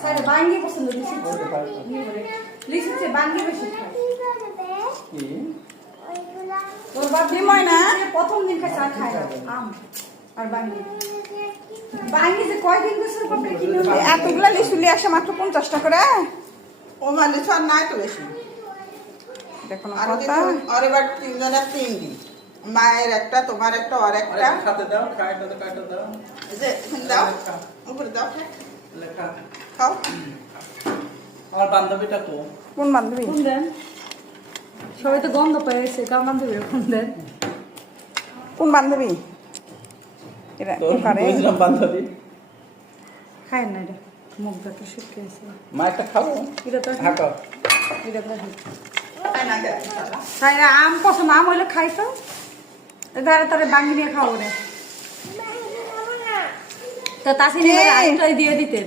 সাইডে বাঙ্গি পছন্দ বেশি লিখছে বাঙ্গি বেশি খায় কি তোর বাপ দি ময়না প্রথম দিন চা খায় আম আর বাঙ্গি বাঙ্গি যে কয়দিন বছর পরে কিনে এতগুলা লিচু নিয়ে আসে মাত্র 50 টাকা করে ও মানে লিচু আর নাই তো বেশি দেখুন আর কথা আর এবার তিনজনের তিন দিন মায়ের একটা তোমার একটা আর একটা খাতে দাও কাটা দাও যে দাও উপরে দাও লেখা খাও আমার বান্ধবীটা তো কোন বান্ধবী কোন দেন সবাই তো গন্ধ পেয়েছে কার বান্ধবী কোন দেন কোন বান্ধবী এরা তো করে বুঝলাম বান্ধবী খায় না রে মুখটা তো শুকিয়ে আছে মা একটা খাবো এটা তো হাঁটো এটা তো খাই না খেয়ে ইনশাআল্লাহ। খাই না আম পছন্দ আম হইলে খাই তো এবারে তারে বাঙ্গি নিয়ে খাবো রে তো তাসি নিয়ে দিয়ে দিতেন